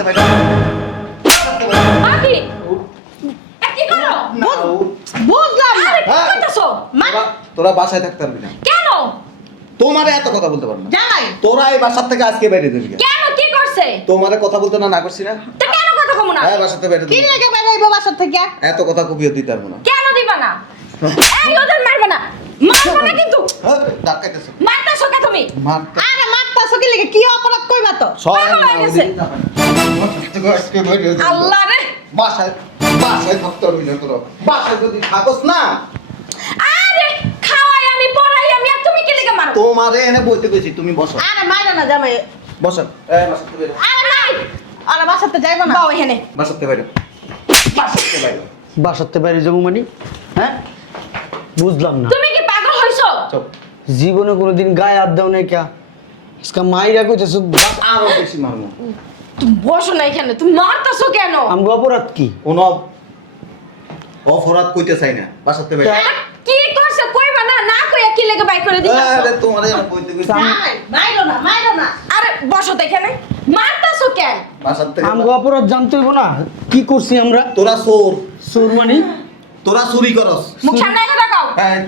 বাসাতে বাইরে আকি কি করো বুঝলাম না কি কইতাছো তোরা বাসায় থাকতে পারবি না কেন তোমারে এত কথা বলতে পারবো না জামাই তোরা এই বাসার থেকে আজকে বাইরে দিবি কেন কি করছে তোমারে কথা বলতে না করছি না তো কেন কথা কমু না হ্যাঁ বাসাতে বাইরে কি লাগে বেরাইবো বাসার থেকে? এত কথা কবিও দিতে পারবো না কেন দিবা না এই ওদের মারবে না মারবে না কিন্তু ডাকাইতেছো মারতাছো কে তুমি মারতে আরে মারতাছো কি লাগে? কি অপরাধ কইবা তো? সরাই পাগল হয়ে গেছে। না আল্লাহ রে বাসায় বাসায় থাকতে পারবি না তোরা বাসায় যদি থাকস না আরে খাওয়াই আমি পড়াই আমি আর তুমি কি লিখে মারো তোমারে এনে বইতে কইছি তুমি বসো আরে মাইরা না জামাই। বসো এই বাসাতে বাইরে আরে নাই আরে বাসাতে যাইবো না। বাও এখানে বাসাতে বাইরে বাসাতে বাইরে বাসাতে বাইরে যাবো মানে হ্যাঁ বুঝলাম না তুমি কি পাগল হইছো চুপ জীবনে কোনোদিন গায়ে হাত দাও নাই কে আজকে মাইরা কইতেছো আরো বেশি মারবো তুমি বসো না এখানে তুমি মারতাছো কেন আমগো অপরাধ কি কোনো অপরাধ কইতে চাই না বাসাতে বাইরে আরে, কি করছে কইবা না না কইয়া কি লেগে বাই করে দিছো আরে তোমারে এনে বইতে কইছি জামাই মাইরো না মাইরো না। আরে বসো তো এখানে মারতাছো কেন বাসাতে আমগো অপরাধ জানতে হইব না কি করছি আমরা তোরা চোর চোর মানে তোরা চুরি করস মুখ সামনে এনে রাখাও হ্যাঁ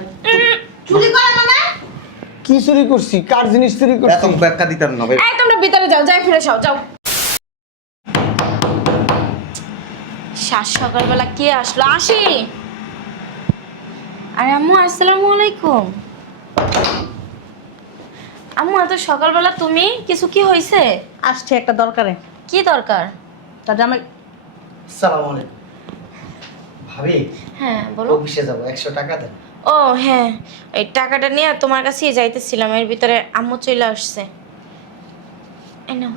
চুরি করে মানে? কি চুরি করছি কার জিনিস চুরি এত করছি ব্যাখ্যা দিতাম না ভাই এই তোমরা ভিতরে যাও যাই ফিরে যাও যাও সাত সকালবেলা কে আসলো আসি আরে আম্মু আসসালামু আলাইকুম আম্মু এত সকালবেলা তুমি কিছু কি হয়েছে আসছে একটা দরকারে। কি দরকার তা জামাই আসসালামু আলাইকুম ভাবি হ্যাঁ বলো অফিসে যাব 100 টাকা দেন ও হ্যাঁ এই টাকাটা নিয়ে তোমার কাছেই যাইতেছিলাম এর ভিতরে আম্মু চলে আসছে এই নাও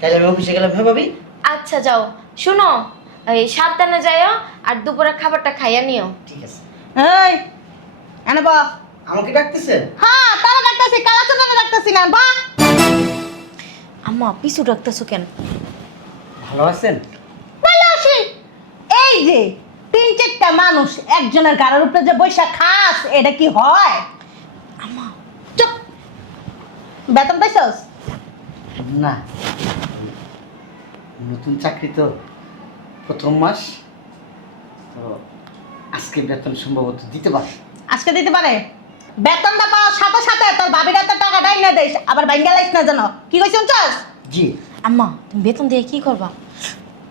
তাহলে আমি অফিসে গেলাম হ্যাঁ ভাবি আচ্ছা যাও শুনো এই সাবধানে যাইও আর দুপুরের খাবারটা খাইয়া নিও ঠিক আছে এই এনে বা। আমাকে ডাকতেছেন হ্যাঁ তারা ডাকতাছি কালা চুদানে ডাকতাছি না বা। আম্মা পিছু রাখতেছো কেন ভালো আছেন ভালো আছি। এই যে তিন চারটা মানুষ একজনের গাড়ির উপরে যে বৈশা খাস এটা কি হয়? আম্মা চুপ। বেতন পাইছস? না নতুন চাকরি তো প্রথম মাস তো আজকে বেতন সম্ভবত দিতে পারে আজকে দিতে পারে? বেতনটা পাওয়ার সাথে সাথে তোর ভাবির হাতে টাকা ডাই না দেস আবার বাইঙ্গা লাইস না জানো কি কইছ শুনছস? জি আম্মা তুমি বেতন দিয়ে কি করবা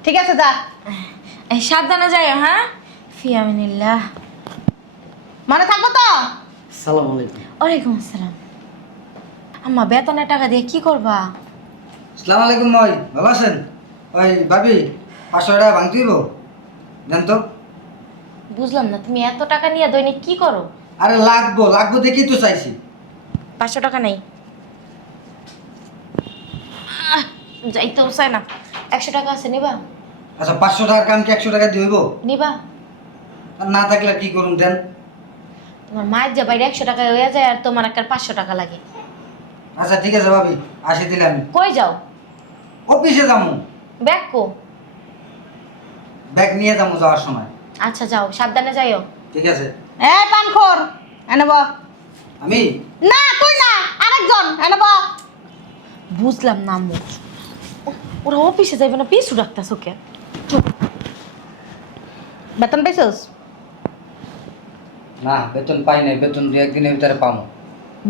ঠিক আছে যা। এই সাবধানে যাইও হ্যাঁ ফিয়ামিনিল্লাহ মনে থাকবো তো? সালাম আলাইকুম ওয়ালাইকুম আসসালাম আম্মা বেতনের টাকা দিয়ে কি করবা আসসালামু আলাইকুম ভাই ভালো আছেন ওই ভাবি 500 টাকা ভাঙতে দিব দেন তো বুঝলাম না তুমি এত টাকা নিয়ে দৈনিক কি করো আরে লাগবো দেখেই তো চাইছি 500 টাকা নেই যাইতেও চাই না 100 টাকা আছে নিবা আচ্ছা 500 টাকার কাম কি 100 টাকা দিয়ে হইব নিবা আর না থাকলে আর কি করুন দেন তোমার মায়ের যে বাইরে 100 টাকা হয়ে যায় আর তোমার একটা 500 টাকা লাগে আচ্ছা ঠিক আছে ভাবি আসি দিলে আমি কই যাও অফিসে যাবো ব্যাগ কো ব্যাগ নিয়ে যাবো যাওয়ার সময় আচ্ছা যাও সাবধানে যাইও ঠিক আছে এই পানখোর এনে বা। আমি না তুই না আরেকজন এনে বা। বুঝলাম না আম্মু ওরা অফিসে যাইবে না পিছু রাখতেছো কে বেতন পাইছস? না বেতন পাই নাই বেতন 2 একদিনের ভিতরে পাবো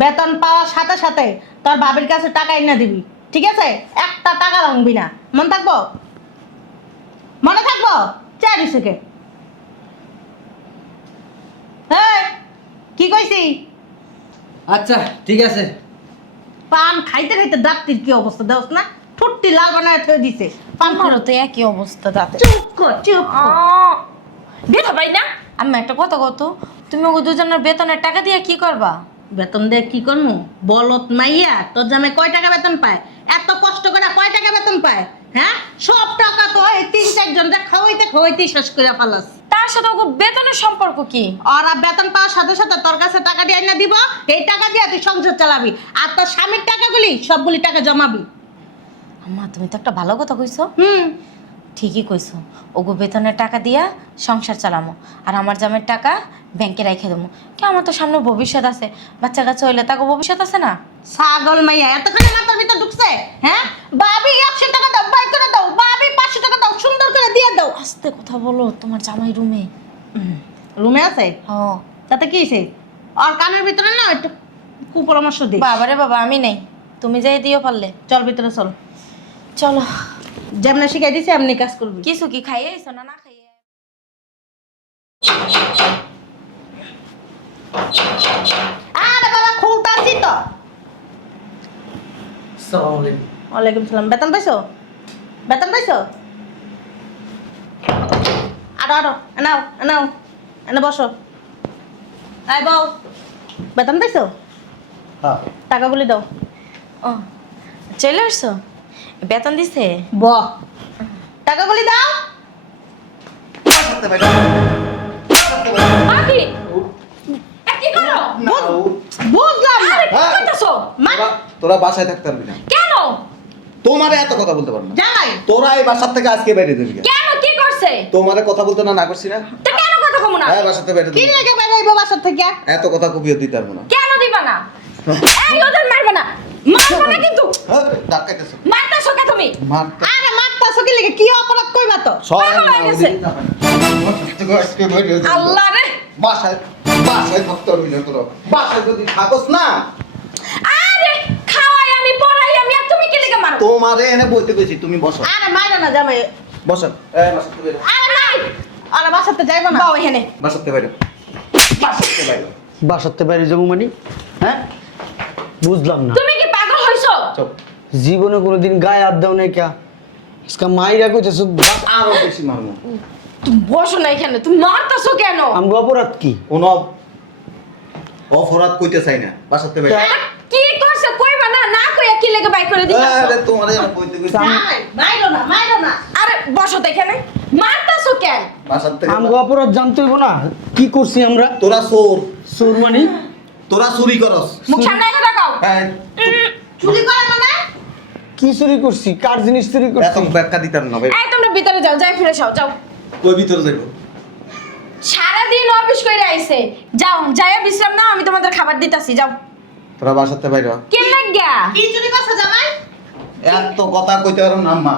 বেতন পাওয়ার সাথে সাথে তোর ভাবির কাছে টাকা এনে দিবি ঠিক আছে? একটা টাকা ভাঙবি না মনে থাকবো? মনে থাকবো? চারি থেকে কি কইছি? আচ্ছা ঠিক আছে পান খাইতে খাইতে দাঁতির কি অবস্থা দেওস না ঠুট্টি লাল বানায় থয়ে দিছে পান আমারও তো একই অবস্থা তাতে চুপ কর চুপ কর। বেথা ভাই না আমি একটা কথা কত তুমি ওগো দুজনের বেতনের টাকা দিয়ে কি করবা বেতন দিয়ে কি করবো? বলত মাইয়া তোর জামে কয় টাকা বেতন পায়? এত কষ্ট করে কয় টাকা বেতন পায়? হ্যাঁ সব টাকা তো এই তিন চারজন যা খাওয়াইতে শেষ করে ফেলাস। তার সাথে ওগো বেতনের সম্পর্ক কি ওরা বেতন পাওয়ার সাথে সাথে তোর কাছে টাকা দিয়ে না দিব এই টাকা দিয়ে তুই সংসার চালাবি আর তোর স্বামীর টাকাগুলি সবগুলি টাকা জমাবি। আম্মা তুমি তো একটা ভালো কথা কইছো ঠিকই কইছো, ওগো বেতনের টাকা দিয়া সংসার চালামো, আর আমার জামের টাকা ব্যাংকে রেখে দেবো। কি আমার তো সামনে ভবিষ্যৎ আছে, বাচ্চা কাচ্চা হইলে তাকে ভবিষ্যৎ আছে না? ছাগল মাইয়া এতখানি মাথার ভিতর ঢুকছে, হ্যাঁ? বাবি 100 টাকা দাও, বাই করে দাও, বাবি 500 টাকা দাও, সুন্দর করে দিয়ে দাও। আস্তে কথা বলো, তোমার জামাই রুমে। রুমে আছে? হ। তাতে কি হইছে? আর কানের ভিতরে না একটু কুপরামর্শ দি। বাবারে বাবা, আমি নেই, তুমি যাই দিও পারলে। চল ভিতরে চল, চলো। যেমন শিখাই দিছি এমনি কাজ করবি। কিছু কি খাইয়ে আইছো না না খাইয়ে? আরে বাবা খুলতাছি তো। আসসালামু আলাইকুম। ওয়ালাইকুম সালাম। বেতন পাইছো? বেতন পাইছো? আরো এনাও এনাও, এনে বসো। আয় বউ, বেতন পাইছো? হ্যাঁ। টাকাগুলি দাও। ও, চলে আসছো? বেতন দিছে? ব টাকাগুলি দাও। বাসাতে বাইরে বাকি কি করো? না বুঝলাম না। হ্যাঁ। কইতাছো? তোরা বাসায় থাকতে পারবি না। কেন? তোমারে এত কথা বলতে পারবো না। জামাই তোরা এই বাসার থেকে আজকে বাইরে দিবি কেন কি করছে? তোমারে কথা বলতে না করছি না। তো কেন কথা কমু না? হ্যাঁ বাসাতে বাইরে কি দিবি লেগে বেরাইবো বাসার থেকে? এত কথা কবিও দিতে পারবো না। কেন দিবা না? এই ওদের মারবে না, মারবে না কিন্তু। হ্যাঁ ডাকাইতেছো মারতাছো কে তুমি? মারতে আরে মারতাছো কি লেগে? কি অপরাধ কইবা তো? সরেন পাগল না হয়ে গেছে। আজকে বাইরে দিবি। আল্লাহ রে, বাসায় বাসায় থাকতে পারবি না তোরা। বাসায় যদি থাকস না আরে খাওয়াই আমি, পড়াই আমি, আর তুমি কি লেগে মারো? তোমারে এনে বলতে কইছি তুমি বসো। আরে মাইরা না জামাই। বসো এই বাসাতে বাইরে আরে নাই, আরে বাসাতে যাইবো না। বাও এখানে। বাসাতে বাইরে বাসাতে বাইরে বাসাতে বাইরে যাবো মানে? হ্যাঁ, বুঝলাম না। তুমি কি পাগল হইছো? চুপ। জীবনে কোনোদিন গায়ে হাত দাও নাই কে? আজকে মাইরা কইতেছো আরো বেশি মারবো। তুমি বসো না এখানে, তুমি মারতাছো কেন? আমগো অপরাধ কি? কোনো অপরাধ কইতে চাই না। বাসাতে বাইরে কি করছে কইবা না, না কইয়া কি লেগে বাই করে দিতাছো? আরে তোমারে এনে কইতে কইছি জামাই মাইরো না, মাইরো না। আরে বসো তো এখানে, মারতাছো কেন? বাসার থেকে আমগো অপরাধ জানতে হইব না? কি করছি আমরা? তোরা চোর, চোর মানে? তোরা চুরি করস। মুখ সামনে এনে রাখাও। হ্যাঁ চুরি করে মানে? কি চুরি করছি? কার জিনিস চুরি এত করছি? ব্যাখ্যা দিতাম না ভাই। এই তোমরা ভিতরে যাও, যাই ফিরে যাও, যাও। কই ভিতরে যাইব? সারাদিন অফিস কইরা আইছে, যাও যাইয়া বিশ্রাম নাও, আমি তোমাদের খাবার দিতাছি, যাও। তোরা বাসাতে বাইরে হ। কি লাগিয়া? কি চুরি করছে জামাই? এত কথা কইতে পারো না আম্মা।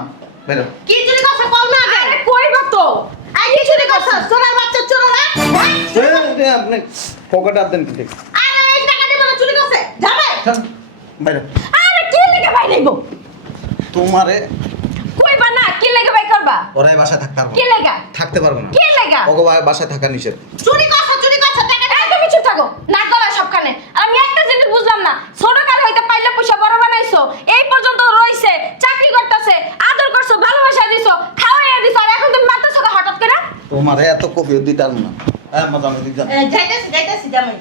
বাইরে হ। কি চুরি করছে কল না আগে? আরে কইবা তো। এই কি চুরি করছে? চোরের বাচ্চা চোর না? এই আপনি পকেটে হাত দেন কি দেখি। আরে এই টাকা দিব না, চুরি করছে জামাই। বাইরে হ। আরে কি লেগে বাই নাইবো? তোমারে কইবা না কি লেগে বাই করবা? ওরাই বাসায় থাকতে পারবো কি না। লেগা? থাকতে পারবো না। কি লেগা? ওগো বাসায় থাকা নিষেধ। চুরি করছে টাকা। এই তুমি চুপ থাকো, না করা সবখানে। আর আমি একটা জিনিস বুঝলাম না, ছোট কাল হইতে পাইলে পয়সা বড় বানাইছো, এই পর্যন্ত রইছে, চাকরি করতেছে, আদর করছো, ভালোবাসা দিছো, খাওয়াইয়া দিছো, আর এখন তুমি মারতেছো কা হঠাৎ করে? তোমারে এত কবিও দিতে পারবো না। হ্যাঁ মজা আমি দিতাম। যাইতাছি জামাই।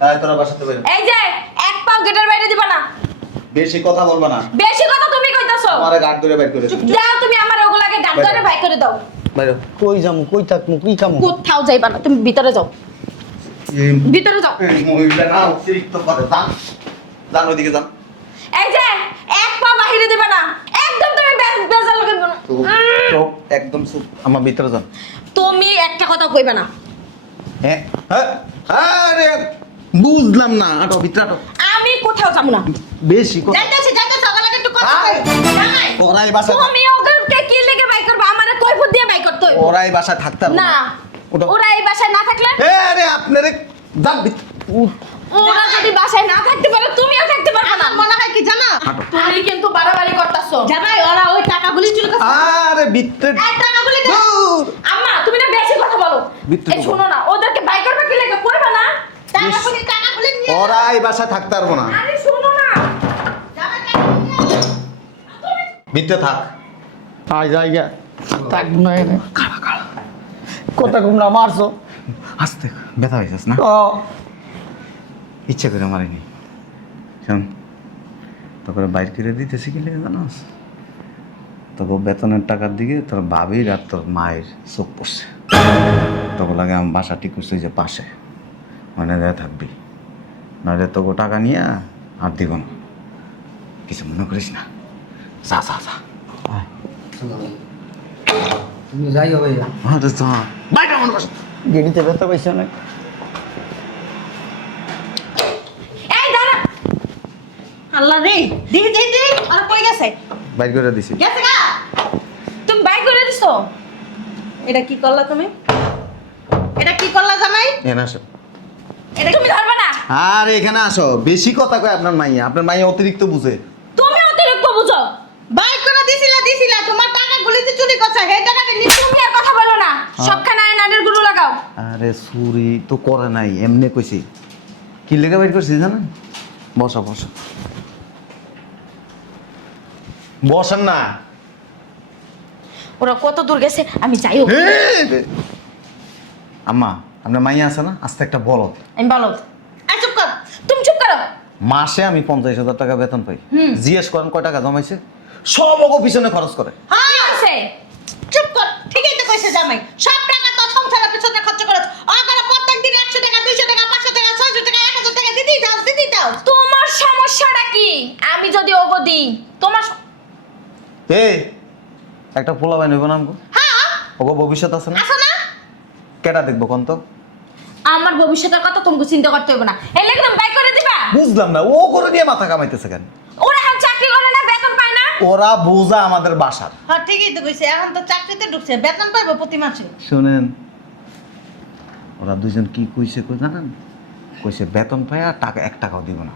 হ্যাঁ তোরা বাসাতে বাইরে। এই যে এক পাও গেটের বাইরে দিবা না, বেশি কথা বলবা না। বেশি কথা তুমি কইতাছো। তোমারে গাড় ধরে বাইর করে দিবো। যাও তুমি আমার ওগুলাকে গান ধরে বাই করে দাও। বাইরে হ। কই যামু? কই থাকমু? কি খামু? কোথাও যাইবা না, তুমি ভিতরে যাও, ভিতরে যাও। এই মহিলা না অতিরিক্ত করে। যান যান ওইদিকে যান। এই যে এক পা বাহিরে দিবা না, একদম তুমি বেজাল লাগবে না। চুপ, চুপ, একদম চুপ। আমার ভিতরে যান। তুমি একটা কথা কইবা না। হ্যাঁ হ্যাঁ আরে বুঝলাম না। আটো ভিতরে আটো। আমি কোথাও যাবো না। বেশি কথা। যাইতাছি ওগুলাকে একটু কথা কই। জামাই ওরাই বাসায় তুমি ওদেরকে কি লেগে বাই করবা? আমারে কৈফিয়ত দিয়ে বাই করতে হইব। ওরাই বাসায় থাকতে পারবো না, ওটা ওরা এই বাসায় না থাকলে, আরে আপনারে যান ওরা যদি বাসায় না থাকতে পারে, তুমিও থাকতে পারবে না। আমার মনে হয় কি জানো? তুমি কিন্তু বাড়াবাড়ি করতাছো। জামাই ওরা ওই টাকাগুলি চুরি করছে। আরে ভিতরে এই টাকাগুলি দে। আম্মা তুমি না বেশি কথা বলো। ভিতরে এই শোনো না, ওদেরকে বাই করবে কি লেগে কইবা না? টাকাগুলি নিয়ে ওরাই বাসায় থাকতে পারবো না। আরে শোনো না, জামাই টাকাগুলি নিয়ে। ভিতরে থাক। আয় জায়গা থাকবো না এনে। কথা কম না মারছো? আস্তে ব্যথা হয়েছিস না? ও ইচ্ছে করে মারিনি। শোন তোকে বাইর করে দিতেছি কি লেগে জানোস? তোকে বেতনের টাকার দিকে তোর বাবির আর তোর মায়ের চোখ পড়ছে। তোকে লাগে আমার বাসা ঠিক করছে যে পাশে, ওখানে যায় থাকবি। নইলে তোকে টাকা নিয়ে আর দিব না। কিছু মনে করিস না। যা যা যা। তুমি যাই হবে ভাইয়া। আরে যা বাইরে আমার বাসা গেড়িতে ব্যথা পাইছে না এই দাঁড়া। আল্লাহ রে, দিদি দিদি আর কই গেছে? বাইর করে দিছি গেছে গা। তুমি বাই করে দিছো। এটা কি করলা তুমি? এটা কি করলা জামাই? এখানে আসো এটা তুমি ধরবে না। আরে এখানে আসো বেশি কথা কয় আপনার মাইয়া অতিরিক্ত বুঝে তুমি অতিরিক্ত বুঝো। বাই করে দিছিলা তোমার টাকা গুলিতে চুরি করছে হে টাকাটা নি। তুমি আর কথা বলো না, সবখানে নাটের গুরু লাগাও। আরে চুরি তো করে নাই এমনি কইছি কি লেগে বাইর করছি জানেন বসো বসো বসেন না ওরা কত দূর গেছে আমি যাইও। আম্মা আপনার মাইয়া আছে না আস্তে একটা বলদ আমি বলো। আই চুপ কর। তুমি চুপ করো। মাসে আমি 50,000 টাকা বেতন পাই জিজ্ঞেস করেন কয় টাকা জমাইছে সব ওগো পিছনে খরচ করে হ্যাঁ আছে চুপ কর। ঠিকই তো কইছে জামাই। সব টাকা তো সংসারের পিছনে খরচ করছ। আগারে প্রত্যেকদিন 100 টাকা 200 টাকা 500 টাকা 600 টাকা 1000 টাকা দিতেই দাও। তোমার সমস্যাটা কি? আমি যদি ওগো দিই তোমার এই একটা পোলা বাইন হইব না আমগো হ্যাঁ ওগো ভবিষ্যৎ আছে না আসো না। কেটা দেখবো কোন তো আমার ভবিষ্যতের কথা তোমাকে চিন্তা করতে হবে না। এই লেগে তুমি বাই করে দিবা। বুঝলাম না ও করে দিয়ে মাথা কামাইতেছে কেন ওরা এখন চাকরি করে না, বেতন পায় না। ওরা বোঝা আমাদের বাসার হ্যাঁ ঠিকই তো কইছে। এখন তো চাকরিতে ঢুকছে, বেতন পাইবো প্রতি মাসে। শুনেন ওরা দুজন কি কইছে কই জানেন কইছে বেতন পায় আর টাকা 1 টাকাও দিব না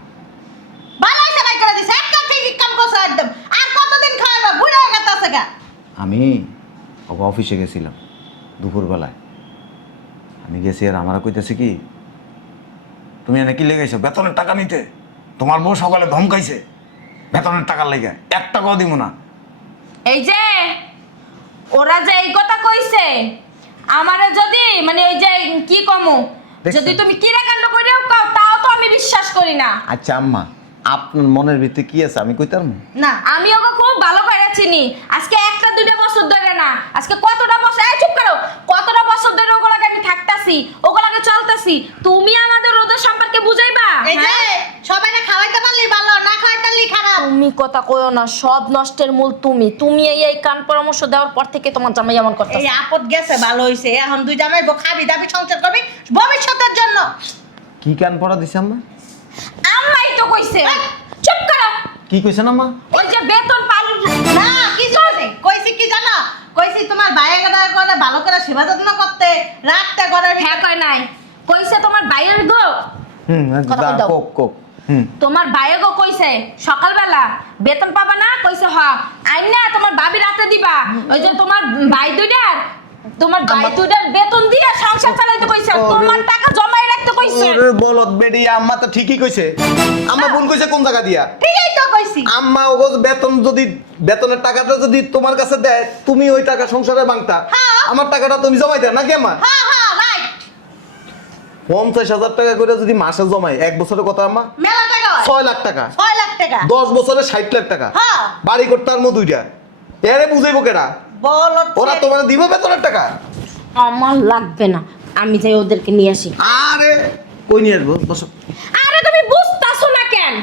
ভালো হইছে বাই করে দিছে। একদম ঠিক কাম করছে একদম। আর কতদিন খাওয়াবে? বুড়া হয়ে গেছে গা। আমি ওকে অফিসে গেছিলাম দুপুরবেলায় আমি গেছি আর আমারা কইতেছি কি তুমি এনে কি লেগেছো বেতনের টাকা নিতে তোমার বউ সকালে ধমকাইছে বেতনের টাকার লেগে 1 টাকাও দিব না এই যে ওরা যে এই কথা কইছে আমারে যদি মানে ওই যে কি কমু দেখছো? যদি তুমি কিরা কাণ্ড কইরাও কাও তাও তো আমি বিশ্বাস করি না। আচ্ছা আম্মা আপনার মনের ভিতরে কি আছে আমি কইতাম না আমি ওকে খুব ভালো করে চিনি। আজকে একটা দুইটা বছর ধরে না, আজকে কতটা বছর, এই চুপ করো, কতটা বছর ধরে ওগুলাকে আমি থাকতাছি, ওগুলাকে চলতাছি। তুমি আমাদের ওদের সম্পর্কে বুঝাইবা। এই যে হ্যাঁ? সবাইকে খাওয়াইতে পারলি ভালো, না খাওয়াইতে পারলি খারাপ। তুমি কথা কইও না, সব নষ্টের মূল তুমি। তুমি এই কান পরামর্শ দেওয়ার পর থেকে তোমার জামাই এমন এই করতেছে। আপদ গেছে, ভালো হইছে। এখন দুই জামাই খাবি দাবি সংসার করবি ভবিষ্যতের জন্য। কি কান পড়া দিছে আম্মা আম্মাই তো কইছে। চুপ করো। কি কইছেন আম্মা ওই যে বেতন পাই না কিছু নেই। কইছি কি জানো? কইছি তোমার ভাইয়ের করে ভালো করে সেবা যত্ন করতে, রাখতে ঘরের হ্যাঁ কয় নাই, কইছে তোমার ভাইয়ের গো, কথা দা দাও। কোক কোক তোমার ভাইয়ের গো কইছে সকালবেলা বেতন পাবা না, কইছে হ আইন না তোমার ভাবি রাতে দিবা। ওই যে তোমার ভাই দুইটার বেতন দিয়ে সংসার চালাইতে কইছে, তোমার টাকা জমাই রাখতে কইছে। ওরে বলদ বেডি আম্মা তো ঠিকই কইছে আম্মা বোন কইছে কোন জায়গা দিয়া ঠিকই তো কইছি। আম্মা ওগো বেতন যদি বেতনের টাকাটা যদি তোমার কাছে দেয় তুমি ওই টাকা সংসারে বাংতা হ্যাঁ। আমার টাকাটা তুমি জমাই দাও নাকি আম্মা হ্যাঁ হ্যাঁ রাইট। 50,000 টাকা করে যদি মাসে জমাই 1 বছরের কথা আম্মা মেলা টাকা হয়। 6 লাখ টাকা 6 লাখ টাকা। 10 বছরে 60 লাখ টাকা হ্যাঁ। বাড়ি করতে আর দুইটা এরে বুঝাইবো কেডা বল ওরা তোমার দিবে বেতনের টাকা আমার লাগবে না, আমি যাই ওদেরকে নিয়ে আসি। আরে কই নিয়ে আসবো বসো আরে তুমি বুঝতাছো না কেন?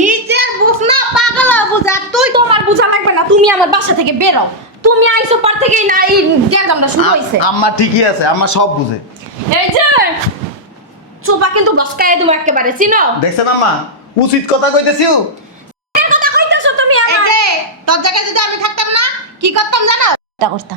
নিজের বুঝ না পাগল বুঝা তুই। তোমার বুঝা লাগবে না, তুমি আমার বাসা থেকে বেরো। তুমি আইছো পর থেকেই না এই জ্ঞানটা শুরু হইছে। আম্মা ঠিকই আছে আম্মা সব বুঝে এই যে চোপা কিন্তু বসকায় দেবো একেবারে, চিনো? দেখছেন আম্মা উচিত কথা কইতেছিও এর কথা কইতাছো তুমি এই আমার। যে তোর জায়গায় যদি আমি থাকতাম না কি করতাম জানো? এটা করতা।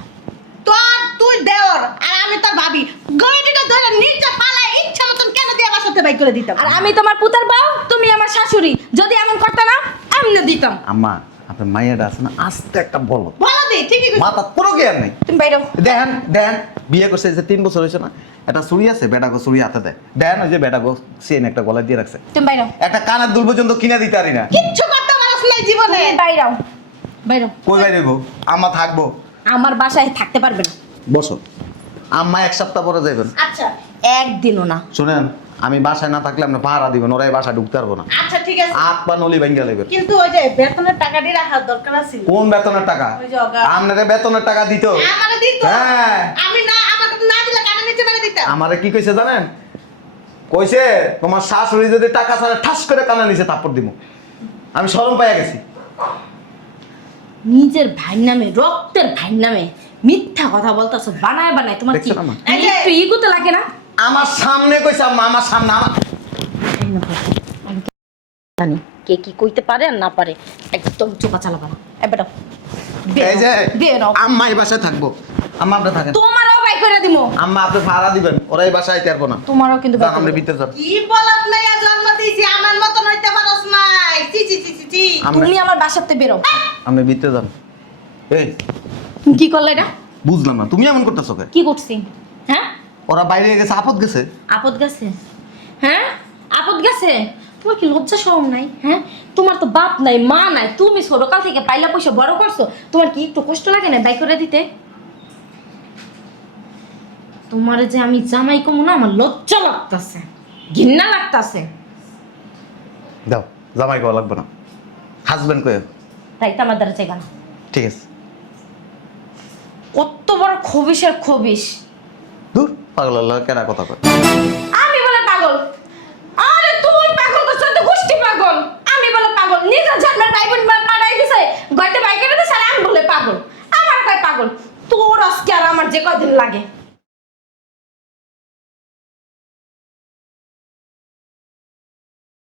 তোর তুই দেওর আর আমি তোর ভাবি গয়টিটা ধরে নিচে পালায় ইচ্ছা মতন কেন দিয়ে বাসাতে বাই করে দিতাম। আর আমি তোমার পুতার বউ, তুমি আমার শাশুড়ি। যদি এমন করতে না আমি না দিতাম। আম্মা আপনার মাইয়াটা আছে না আস্তে একটা বলো বলো দি ঠিকই কইছিস। মাথা কোনো জ্ঞান নেই তুমি বাইরো। দেখেন দেখেন বিয়ে করছে যে 3 বছর হয়েছে না একটা চুড়ি আছে বেটাকে চুড়ি হাতে দেয় দেখেন ওই যে বেটাকে চেন একটা গলায় দিয়ে রাখছে তুমি বাইরো। একটা কানের দুল পর্যন্ত কিনে দিতে পারি না কিচ্ছু করতে পারছ না জীবনে। তুমি বাইরাও। বাইরো। কই বাইরে গো আম্মা থাকবো আমার বাসায় থাকতে পারবে না। বসো আম্মা 1 সপ্তাহ পরে যাবেন আচ্ছা একদিনও না। শুনেন আমি বাসায় না থাকলে আপনি পাহারা দিবেন ওরাই বাসায় ঢুকতে পারবো না আচ্ছা ঠিক আছে। হাত পা নলি ভাঙ্গা লেবেন কিন্তু ওই যে বেতনের টাকাটি রাখার দরকার ছিল। কোন বেতনের টাকা ওই যে অগা। আপনারে বেতনের টাকা দিত আমারে দিত। হ্যাঁ। আমি না আমাকে না দিলে কানে নিচে মেরে দিতাম। আমারে কি কইছে জানেন কইছে তোমার শাশুড়ি যদি টাকা ছাড়া ঠাস করে কানা নিচে থাপ্পড় দিব আমি শরম পাইয়া গেছি নিজের ভাইয়ের নামে, রক্তের ভাইয়ের নামে মিথ্যা কথা বলতাছো, বানায় বানায়। তোমার কি দেখছো না মা? এই যে- একটু ইগোতে লাগে না? আমার সামনে কইছে আম্মা, আমার সামনে আমার জানি কে কি কইতে পারে আর না পারে, একদম চোপা চালাবা না। এবারে এই যে বেরো। আম্মা এই বাসায় থাকবো, আম্মা আপনি থাকেন। তোমারও বাই করে দিমু। আম্মা আপনি ভাড়া দিবেন, ওরা এই বাসায় আইতে পারবো না। তোমারও কিন্তু যান আমরা ভিতরে যান। কি বলত মাইয়া জন্ম দিয়েছি, আমার মতন হইতে পারস নাই। চি চি চি চি চি। আমরা তুমি আমার বাসাতে বেরো। আমরা ভিতরে যান। এই কি করলে এটা? বুঝলাম না, তুমি এমন করতেছো কে? কি করছি? হ্যাঁ, ওরা বাইরে গেছে, আপদ গেছে। আপদ গেছে? হ্যাঁ, আপদ গেছে। তোমার কি লজ্জা শরম নাই? হ্যাঁ, তোমার তো বাপ নাই, মা নাই, তুমি ছোটকাল থেকে পাইলা পয়সা বড় করছো, তোমার কি একটু কষ্ট লাগে না বাই করে দিতে? তোমার যে আমি জামাই কমু না, আমার লজ্জা লাগতাছে, ঘৃণা লাগতাছে। দাও, জামাই কওয়া লাগবে না, হাজবেন্ড কয়ে। তাই তো আমার দ্বারা চাইবা না। ঠিক আছে। কত বড় খবিসের খবিস। দূর পাগল কেনা কথা কয়। আমি বলে পাগল? আরে তুই পাগল তো, তুই তো গোষ্ঠী পাগল। আমি বলে পাগল? নিজের জন্মের ভাই বোন পাড়াই দিছে, গড়তে বাইকে দিছে, আর আমি বলে পাগল? আমার কয় পাগল? তোর আজকে আর আমার যে কদিন লাগে।